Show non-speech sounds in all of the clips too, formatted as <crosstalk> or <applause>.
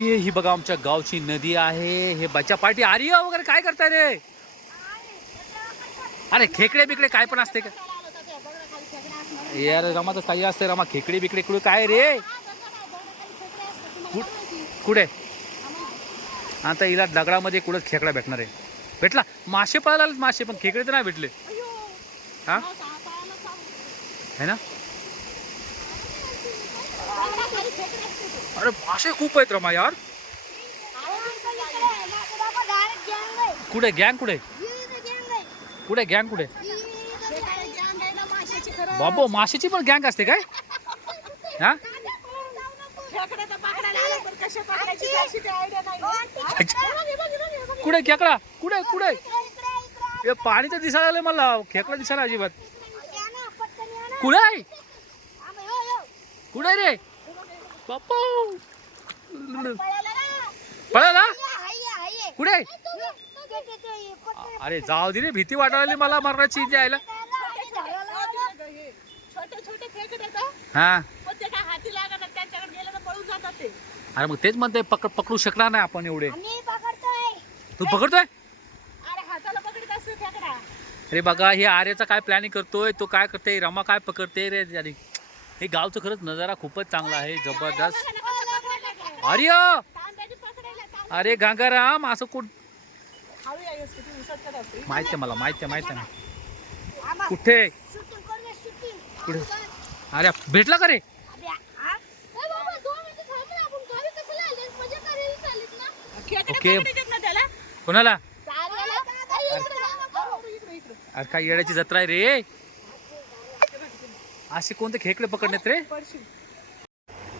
ही बघा आमच्या गावची नदी आहे हे बच्चा पार्टी आर्य वगैरे काय करताय रे? अरे खेकडे बिकडे काय पण असते का? यार तर काही असते रमा खेकडे बिकडे कुठे काय रे? कुठे? आता हिला दगडामध्ये कुठं खेकडा भेटणार आहे? भेटला? मासे पळायला मासे पण खेकडे तर नाही भेटले. हा? है ना? अरे मासे खूप आहेत रमा यार. कुठे? गँग कुठे? कुठे? गँग कुठे? बाबो माशाची पण गँग असते काय? हा? कुठे? खेकडा? कुठे? कुठे? हे पाणी तर दिसायला आलं मला. खेकडा दिसायला अजिबात. कुठे आहे? कुठे रे? पळाला? कुठे अरे जाऊ दे रे भीती वाटायला मला मरणाची जायला हा. अरे मग तेच म्हणते पकड पकडू शकणार नाही आपण एवढे. तू पकडतोय? अरे बघा हे आर्याचा काय प्लॅनिंग करतोय तो काय करते रमा काय पकडते रे हे गावचं खरंच नजारा खूपच चांगला आहे जबरदस्त. तांब- अरे गंगाराम असं कुठ माहिती आहे मला माहिती आहे माहिती आहे कुठे? कुठे? अरे भेटला का रे? ओके. पकडायचेत ना त्याला. कोणाला? इकडे इकडे. अरे काय येड्याची जत्रा आहे रे. असे कोणते खेकडे पकडण्यात रे? पडशील.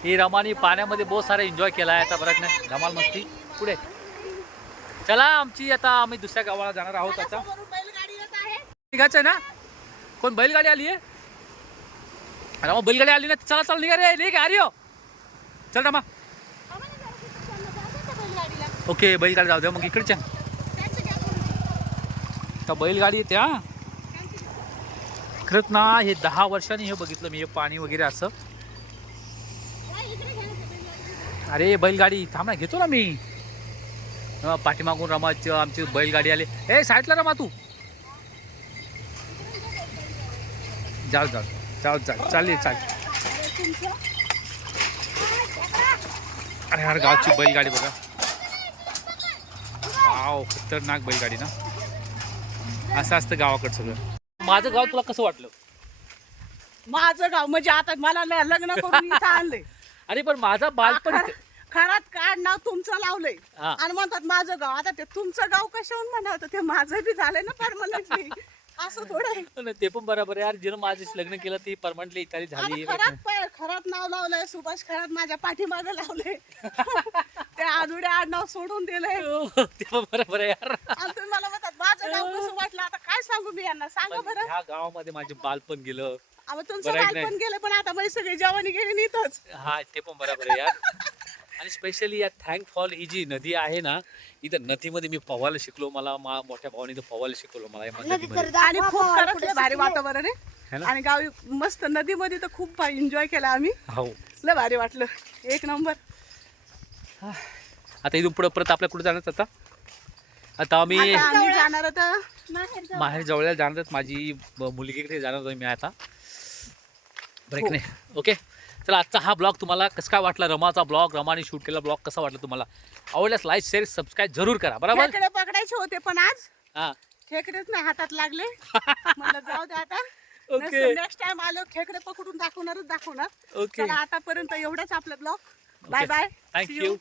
ही रमानी पाण्यामध्ये बहुत सारा एन्जॉय केला आहे आता बरं नाही धमाल मस्ती. पुढे. चला आमची आता आम्ही दुसऱ्या गावाला जाणार आहोत आता. येत आहे. ना? कोण बैलगाडी आली आहे रमा बैलगाडी आली ना चला चला निघा रे निघ आर्य. चल रमा. ओके बैलगाडी जाऊ द्या मग इकडच्या बैलगाडी येते हा खरंच ना हे दहा वर्षांनी हे बघितलं मी हे पाणी वगैरे असं. अरे बैलगाडी थांब ना घेतो ना मी. पाठीमागून रमाच आमची बैलगाडी आली. ए साईडला रमा तू. जाऊ जाऊ जाऊ जाऊ. चालेल चाल अरे यार गावची बैलगाडी बघा. वाव खतरनाक बैलगाडी ना. असं असतं गावाकडं सगळं. माझं गाव तुला कसं वाटलं? माझं गाव म्हणजे आता मला ल- लग्न करून <laughs> इथं आणलंय. अरे पण माझा बालपण इथे- खरात काढ नाव तुमचं लावलंय. हा. आणि म्हणतात माझं गाव. आता ते तुमचं गाव कशाहून म्हणावं? ते माझं बी झालंय ना परमनंटली असं थोडं आहे. नाही, ते पण बरोबर आहे. यार जिनं माझं लग्न केलं ती परमनंटली आता झाली खरात प- खरात नाव लावलंय. सुभाष खरात माझ्या पाठीमागे लावलंय. <laughs> ते आदुड्या आडनाव सोडून दिलंय. हो, ते पण बरोबर आहे यार. आणि तुम्ही मला म्हणतात माझं गाव मी यांना सांगा पण बरं. ह्या गावामध्ये माझे बालपण गेलं. अहो तुमचं बरं बालपण गेलं पण आता माझी सगळी जवानी गेली इथंच हा ते पण बरोबर आहे यार. आणि स्पेशली या थँक फॉल ही जी नदी आहे ना इथं नदीमध्ये मी पोहायला शिकलो मला मा- मोठ्या भावाने इथं पोहायला शिकवलं मला या नदीमध्ये. आणि खूप खरंच लय भारी वातावरण है आहे ना? आणि गावी मस्त नदीमध्ये तर खूप एन्जॉय केला आम्ही. हो. लय भारी वाटलं. एक नंबर. आता इथून पुढे परत आपल्या कुठे जाणार आता? आता आम्ही आता आम्ही जाणार आता माहेर जवळ. जाणार आहेत. माझी मुलगीकडे जाणार होतो मी आता. ब्रेक हो. नाही. ओके चला आजचा हा ब्लॉग तुम्हाला कसं काय वाटला? रमाचा ब्लॉग रमाने शूट केलेला ब्लॉग कसा वाटला तुम्हाला? आवडल्यास लाईक शेअर सबस्क्राईब जरूर करा. बरोबर? खेकडे पकडायचे होते पण आज हा. खेकडेच नाही हातात लागले. <laughs> मला जाऊ दे आता. ओके नेक्स्ट टाइम आलो खेकडे पकडून दाखवणारच दाखवणार. ओके चला आतापर्यंत एवढंच आपलं ब्लॉग. Bye bye thank you